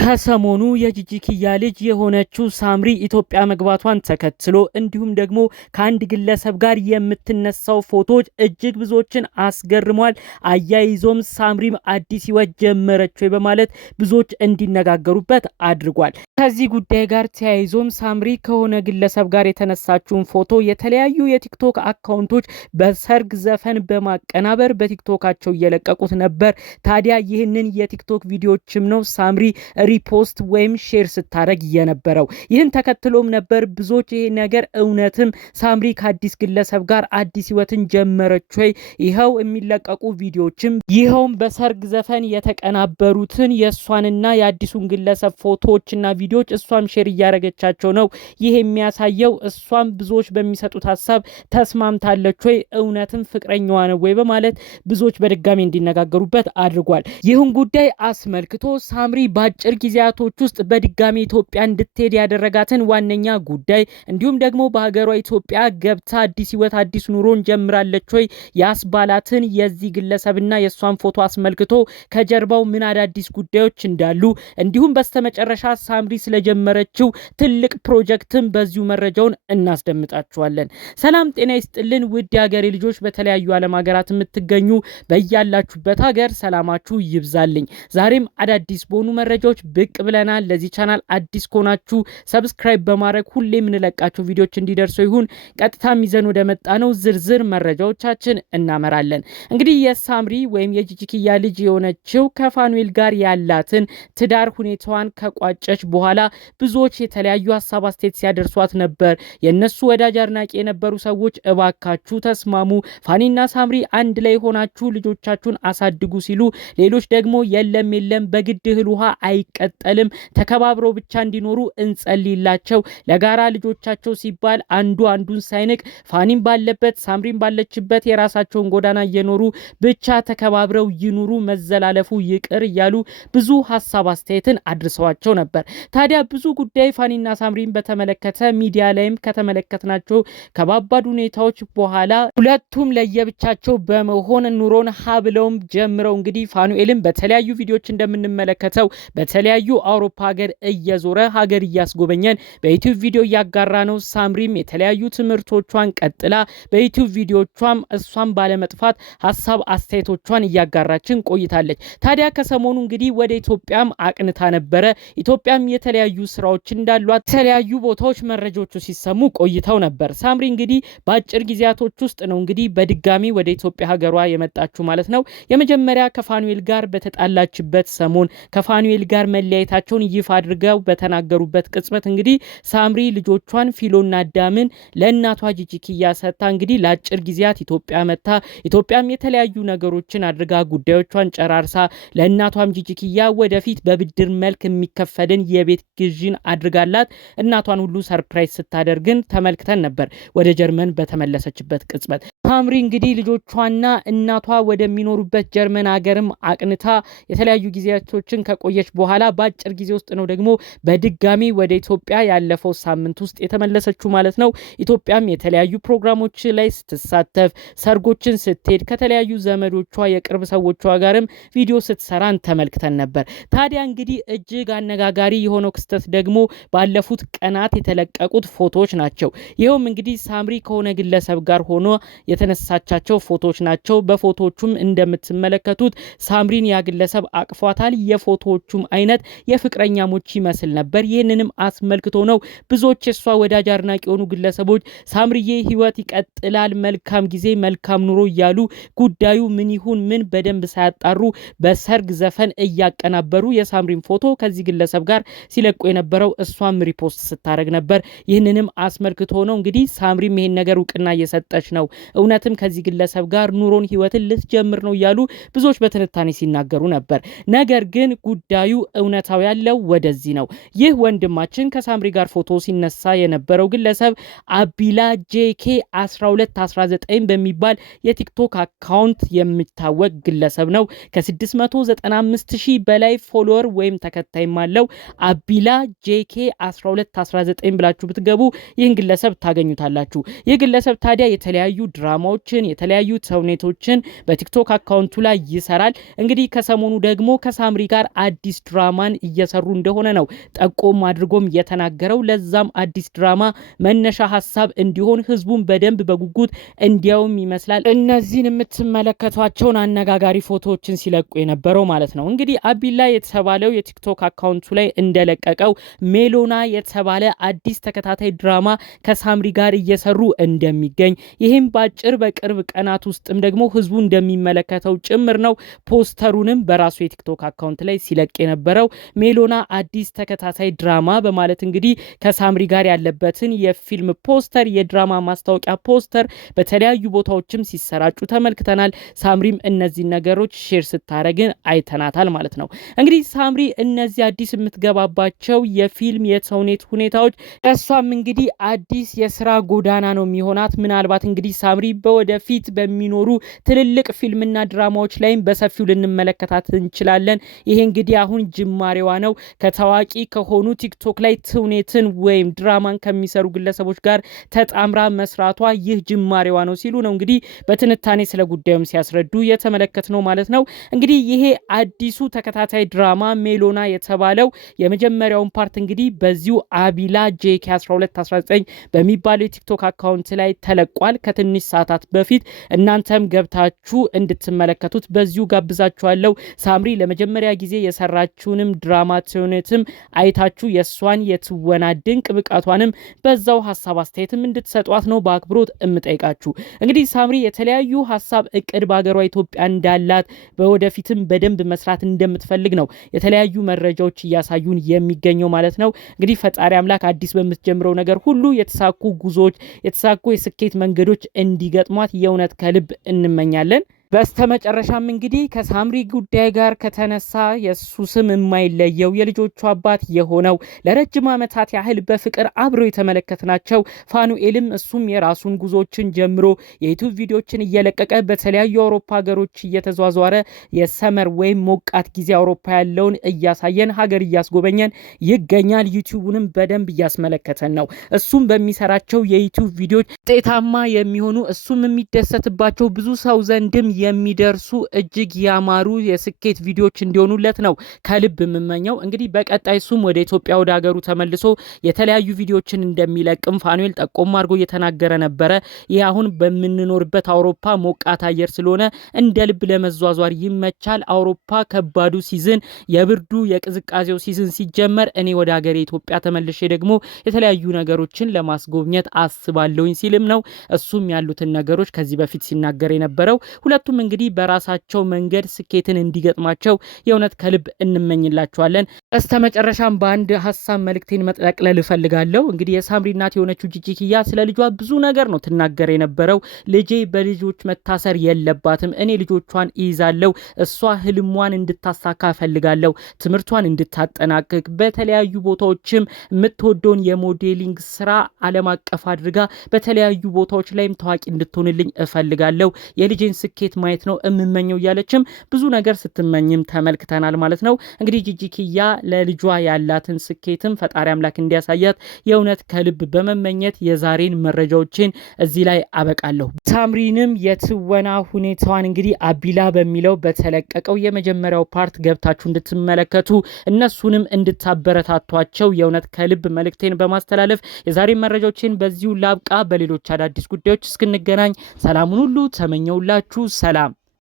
ከሰሞኑ የጂጂኪያ ልጅ የሆነችው ሳምሪ ኢትዮጵያ መግባቷን ተከትሎ እንዲሁም ደግሞ ከአንድ ግለሰብ ጋር የምትነሳው ፎቶዎች እጅግ ብዙዎችን አስገርሟል። አያይዞም ሳምሪም አዲስ ህይወት ጀመረች ወይ በማለት ብዙዎች እንዲነጋገሩበት አድርጓል። ከዚህ ጉዳይ ጋር ተያይዞም ሳምሪ ከሆነ ግለሰብ ጋር የተነሳችውን ፎቶ የተለያዩ የቲክቶክ አካውንቶች በሰርግ ዘፈን በማቀናበር በቲክቶካቸው እየለቀቁት ነበር። ታዲያ ይህንን የቲክቶክ ቪዲዮዎችም ነው ሳምሪ ሪፖስት ወይም ሼር ስታደርግ የነበረው። ይህን ተከትሎም ነበር ብዙዎች ይሄ ነገር እውነትም ሳምሪ ከአዲስ ግለሰብ ጋር አዲስ ህይወትን ጀመረች ወይ? ይኸው የሚለቀቁ ቪዲዮዎችም ይኸውም በሰርግ ዘፈን የተቀናበሩትን የእሷንና የአዲሱን ግለሰብ ፎቶዎችና ቪዲዮዎች እሷም ሼር እያደረገቻቸው ነው። ይህ የሚያሳየው እሷም ብዙዎች በሚሰጡት ሀሳብ ተስማምታለች ወይ? እውነትም ፍቅረኛዋ ነው ወይ? በማለት ብዙዎች በድጋሚ እንዲነጋገሩበት አድርጓል። ይህን ጉዳይ አስመልክቶ ሳምሪ በአጭር ጊዜያቶች ውስጥ በድጋሚ ኢትዮጵያ እንድትሄድ ያደረጋትን ዋነኛ ጉዳይ እንዲሁም ደግሞ በሀገሯ ኢትዮጵያ ገብታ አዲስ ህይወት አዲስ ኑሮን ጀምራለች ወይ ያስባላትን የዚህ ግለሰብና የእሷን ፎቶ አስመልክቶ ከጀርባው ምን አዳዲስ ጉዳዮች እንዳሉ እንዲሁም በስተመጨረሻ ሳምሪ ስለጀመረችው ትልቅ ፕሮጀክትም በዚሁ መረጃውን እናስደምጣችኋለን። ሰላም ጤና ይስጥልን ውድ የሀገሬ ልጆች፣ በተለያዩ ዓለም ሀገራት የምትገኙ በያላችሁበት ሀገር ሰላማችሁ ይብዛልኝ። ዛሬም አዳዲስ በሆኑ መረጃዎች ብቅ ብለናል። ለዚህ ቻናል አዲስ ከሆናችሁ ሰብስክራይብ በማድረግ ሁሌ የምንለቃቸው ቪዲዮዎች እንዲደርሱ ይሁን። ቀጥታም ይዘን ወደ መጣ ነው ዝርዝር መረጃዎቻችን እናመራለን። እንግዲህ የሳምሪ ወይም የጂጂኪያ ልጅ የሆነችው ከፋኑኤል ጋር ያላትን ትዳር ሁኔታዋን ከቋጨች በኋላ ብዙዎች የተለያዩ ሀሳብ አስተያየት ሲያደርሷት ነበር። የነሱ ወዳጅ አድናቂ የነበሩ ሰዎች እባካችሁ ተስማሙ፣ ፋኒና ሳምሪ አንድ ላይ ሆናችሁ ልጆቻችሁን አሳድጉ ሲሉ፣ ሌሎች ደግሞ የለም በግድ እህል ውሃ አይቀጠልም፣ ተከባብረው ብቻ እንዲኖሩ እንጸልይላቸው፣ ለጋራ ልጆቻቸው ሲባል አንዱ አንዱን ሳይንቅ ፋኒም ባለበት ሳምሪም ባለችበት የራሳቸውን ጎዳና እየኖሩ ብቻ ተከባብረው ይኑሩ፣ መዘላለፉ ይቅር እያሉ ብዙ ሀሳብ አስተያየትን አድርሰዋቸው ነበር። ታዲያ ብዙ ጉዳይ ፋኒና ሳምሪን በተመለከተ ሚዲያ ላይም ከተመለከትናቸው ከባባድ ሁኔታዎች በኋላ ሁለቱም ለየብቻቸው በመሆን ኑሮን ሀብለውም ጀምረው እንግዲህ ፋኑኤልም በተለያዩ ቪዲዮዎች እንደምንመለከተው በተለያዩ አውሮፓ ሀገር እየዞረ ሀገር እያስጎበኘን በዩቲዩብ ቪዲዮ እያጋራ ነው። ሳምሪም የተለያዩ ትምህርቶቿን ቀጥላ በዩቲዩብ ቪዲዮቿም እሷን ባለመጥፋት ሀሳብ አስተያየቶቿን እያጋራችን ቆይታለች። ታዲያ ከሰሞኑ እንግዲህ ወደ ኢትዮጵያም አቅንታ ነበረ። ኢትዮጵያም የተለያዩ ስራዎች እንዳሏት የተለያዩ ቦታዎች መረጃዎቹ ሲሰሙ ቆይተው ነበር። ሳምሪ እንግዲህ በአጭር ጊዜያቶች ውስጥ ነው እንግዲህ በድጋሚ ወደ ኢትዮጵያ ሀገሯ የመጣችው ማለት ነው። የመጀመሪያ ከፋኑኤል ጋር በተጣላችበት ሰሞን ከፋኑኤል ጋር መለያየታቸውን ይፋ አድርገው በተናገሩበት ቅጽበት እንግዲህ ሳምሪ ልጆቿን ፊሎና ዳምን ለእናቷ ጂጂኪያ ሰጥታ እንግዲህ ለአጭር ጊዜያት ኢትዮጵያ መታ ኢትዮጵያም የተለያዩ ነገሮችን አድርጋ ጉዳዮቿን ጨራርሳ ለእናቷም ጂጂኪያ ወደፊት በብድር መልክ የሚከፈልን የቤት ግዥን አድርጋላት እናቷን ሁሉ ሰርፕራይዝ ስታደርግን ተመልክተን ነበር። ወደ ጀርመን በተመለሰችበት ቅጽበት ሳምሪ እንግዲህ ልጆቿና እናቷ ወደሚኖሩበት ጀርመን ሀገርም አቅንታ የተለያዩ ጊዜያቶችን ከቆየች በኋላ በአጭር ጊዜ ውስጥ ነው ደግሞ በድጋሚ ወደ ኢትዮጵያ ያለፈው ሳምንት ውስጥ የተመለሰችው ማለት ነው። ኢትዮጵያም የተለያዩ ፕሮግራሞች ላይ ስትሳተፍ ሰርጎችን ስትሄድ ከተለያዩ ዘመዶቿ የቅርብ ሰዎቿ ጋርም ቪዲዮ ስትሰራን ተመልክተን ነበር። ታዲያ እንግዲህ እጅግ አነጋጋሪ የሆነው ክስተት ደግሞ ባለፉት ቀናት የተለቀቁት ፎቶዎች ናቸው። ይኸውም እንግዲህ ሳምሪ ከሆነ ግለሰብ ጋር ሆኖ የተነሳቻቸው ፎቶዎች ናቸው። በፎቶዎቹም እንደምትመለከቱት ሳምሪን ያ ግለሰብ አቅፏታል። የፎቶዎቹም አይነት የፍቅረኛሞች ይመስል ነበር። ይህንንም አስመልክቶ ነው ብዙዎች የሷ ወዳጅ አድናቂ የሆኑ ግለሰቦች ሳምሪዬ ህይወት ይቀጥላል፣ መልካም ጊዜ መልካም ኑሮ እያሉ ጉዳዩ ምን ይሁን ምን በደንብ ሳያጣሩ በሰርግ ዘፈን እያቀናበሩ የሳምሪን ፎቶ ከዚህ ግለሰብ ጋር ሲለቁ የነበረው እሷም ሪፖስት ስታደርግ ነበር። ይህንንም አስመልክቶ ነው እንግዲህ ሳምሪም ይሄን ነገር እውቅና እየሰጠች ነው፣ እውነትም ከዚህ ግለሰብ ጋር ኑሮን ህይወትን ልትጀምር ነው እያሉ ብዙዎች በትንታኔ ሲናገሩ ነበር። ነገር ግን ጉዳዩ እውነታው ያለው ወደዚህ ነው። ይህ ወንድማችን ከሳምሪ ጋር ፎቶ ሲነሳ የነበረው ግለሰብ አቢላ ጄኬ 1219 በሚባል የቲክቶክ አካውንት የሚታወቅ ግለሰብ ነው። ከ695000 በላይ ፎሎወር ወይም ተከታይም አለው። አቢላ ጄኬ 1219 ብላችሁ ብትገቡ ይህን ግለሰብ ታገኙታላችሁ። ይህ ግለሰብ ታዲያ የተለያዩ ድራማዎችን የተለያዩ ተውኔቶችን በቲክቶክ አካውንቱ ላይ ይሰራል። እንግዲህ ከሰሞኑ ደግሞ ከሳምሪ ጋር አዲስ ድራማ ድራማን እየሰሩ እንደሆነ ነው ጠቆም አድርጎም የተናገረው። ለዛም አዲስ ድራማ መነሻ ሀሳብ እንዲሆን ህዝቡን በደንብ በጉጉት እንዲያውም ይመስላል እነዚህን የምትመለከቷቸውን አነጋጋሪ ፎቶዎችን ሲለቁ የነበረው ማለት ነው። እንግዲህ አቢላ የተባለው የቲክቶክ አካውንቱ ላይ እንደለቀቀው ሜሎና የተባለ አዲስ ተከታታይ ድራማ ከሳምሪ ጋር እየሰሩ እንደሚገኝ ይህም በቅርብ ቀናት ውስጥም ደግሞ ህዝቡ እንደሚመለከተው ጭምር ነው። ፖስተሩንም በራሱ የቲክቶክ አካውንት ላይ ሲለቅ የነበረው ሜሎና አዲስ ተከታታይ ድራማ በማለት እንግዲህ ከሳምሪ ጋር ያለበትን የፊልም ፖስተር የድራማ ማስታወቂያ ፖስተር በተለያዩ ቦታዎችም ሲሰራጩ ተመልክተናል። ሳምሪም እነዚህ ነገሮች ሼር ስታረግን አይተናታል ማለት ነው። እንግዲህ ሳምሪ እነዚህ አዲስ የምትገባባቸው የፊልም የተውኔት ሁኔታዎች እሷም እንግዲህ አዲስ የስራ ጎዳና ነው የሚሆናት። ምናልባት እንግዲህ ሳምሪ በወደፊት በሚኖሩ ትልልቅ ፊልምና ድራማዎች ላይም በሰፊው ልንመለከታት እንችላለን። ይሄ እንግዲህ አሁን ጅማሬዋ ነው። ከታዋቂ ከሆኑ ቲክቶክ ላይ ትውኔትን ወይም ድራማን ከሚሰሩ ግለሰቦች ጋር ተጣምራ መስራቷ ይህ ጅማሬዋ ነው ሲሉ ነው እንግዲህ በትንታኔ ስለ ጉዳዩም ሲያስረዱ የተመለከትነው ማለት ነው። እንግዲህ ይሄ አዲሱ ተከታታይ ድራማ ሜሎና የተባለው የመጀመሪያውን ፓርት እንግዲህ በዚሁ አቢላ ጄኬ 1219 በሚባለው የቲክቶክ አካውንት ላይ ተለቋል ከትንሽ ሰዓታት በፊት። እናንተም ገብታችሁ እንድትመለከቱት በዚሁ ጋብዛችኋለሁ። ሳምሪ ለመጀመሪያ ጊዜ የሰራችውንም ድራማ ትውኔትም አይታችሁ የሷን የትወና ድንቅ ብቃቷንም በዛው ሐሳብ አስተያየትም እንድትሰጧት ነው በአክብሮት እምጠይቃችሁ። እንግዲህ ሳምሪ የተለያዩ ሐሳብ እቅድ በሀገሯ ኢትዮጵያ እንዳላት በወደፊትም በደንብ መስራት እንደምትፈልግ ነው የተለያዩ መረጃዎች እያሳዩን የሚገኘው ማለት ነው። እንግዲህ ፈጣሪ አምላክ አዲስ በምትጀምረው ነገር ሁሉ የተሳኩ ጉዞዎች፣ የተሳኩ የስኬት መንገዶች እንዲገጥሟት የእውነት ከልብ እንመኛለን። በስተመጨረሻም እንግዲህ ከሳምሪ ጉዳይ ጋር ከተነሳ የሱ ስም የማይለየው የልጆቹ አባት የሆነው ለረጅም ዓመታት ያህል በፍቅር አብረው የተመለከትናቸው ፋኑኤልም እሱም የራሱን ጉዞዎችን ጀምሮ የዩቲዩብ ቪዲዮዎችን እየለቀቀ በተለያዩ አውሮፓ ሀገሮች እየተዟዟረ የሰመር ወይም ሞቃት ጊዜ አውሮፓ ያለውን እያሳየን ሀገር እያስጎበኘን ይገኛል። ዩቲዩብንም በደንብ እያስመለከተን ነው። እሱም በሚሰራቸው የዩቲዩብ ቪዲዮዎች ውጤታማ የሚሆኑ እሱም የሚደሰትባቸው ብዙ ሰው ዘንድም የሚደርሱ እጅግ ያማሩ የስኬት ቪዲዮዎች እንዲሆኑለት ነው ከልብ የምመኘው። እንግዲህ በቀጣይ እሱም ወደ ኢትዮጵያ ወደ ሀገሩ ተመልሶ የተለያዩ ቪዲዮዎችን እንደሚለቅም ፋኑኤል ጠቆም አድርጎ እየተናገረ ነበረ። ይህ አሁን በምንኖርበት አውሮፓ ሞቃት አየር ስለሆነ እንደ ልብ ለመዟዟር ይመቻል። አውሮፓ ከባዱ ሲዝን የብርዱ የቅዝቃዜው ሲዝን ሲጀመር እኔ ወደ ሀገሬ ኢትዮጵያ ተመልሼ ደግሞ የተለያዩ ነገሮችን ለማስጎብኘት አስባለሁኝ ሲልም ነው እሱም ያሉትን ነገሮች ከዚህ በፊት ሲናገር የነበረው። ሁለቱም እንግዲህ በራሳቸው መንገድ ስኬትን እንዲገጥማቸው የእውነት ከልብ እንመኝላቸዋለን። በስተመጨረሻም በአንድ ሀሳብ መልእክቴን መጠቅለል እፈልጋለሁ። እንግዲህ የሳምሪ እናት የሆነችው ጂጂ ኪያ ስለ ልጇ ብዙ ነገር ነው ትናገር የነበረው። ልጄ በልጆች መታሰር የለባትም፣ እኔ ልጆቿን ይይዛለሁ፣ እሷ ህልሟን እንድታሳካ እፈልጋለሁ፣ ትምህርቷን እንድታጠናቅቅ በተለያዩ ቦታዎችም የምትወደውን የሞዴሊንግ ስራ ዓለም አቀፍ አድርጋ በተለያዩ ቦታዎች ላይም ታዋቂ እንድትሆንልኝ እፈልጋለሁ፣ የልጄን ስኬት ማየት ነው እምመኘው እያለችም ብዙ ነገር ስትመኝም ተመልክተናል ማለት ነው። እንግዲህ ጂጂ ኪያ ለልጇ ያላትን ስኬትም ፈጣሪ አምላክ እንዲያሳያት የእውነት ከልብ በመመኘት የዛሬን መረጃዎችን እዚህ ላይ አበቃለሁ። ሳምሪንም የትወና ሁኔታዋን እንግዲህ አቢላ በሚለው በተለቀቀው የመጀመሪያው ፓርት ገብታችሁ እንድትመለከቱ እነሱንም እንድታበረታቷቸው የእውነት ከልብ መልእክቴን በማስተላለፍ የዛሬን መረጃዎችን በዚሁ ላብቃ። በሌሎች አዳዲስ ጉዳዮች እስክንገናኝ ሰላሙን ሁሉ ተመኘውላችሁ። ሰላም።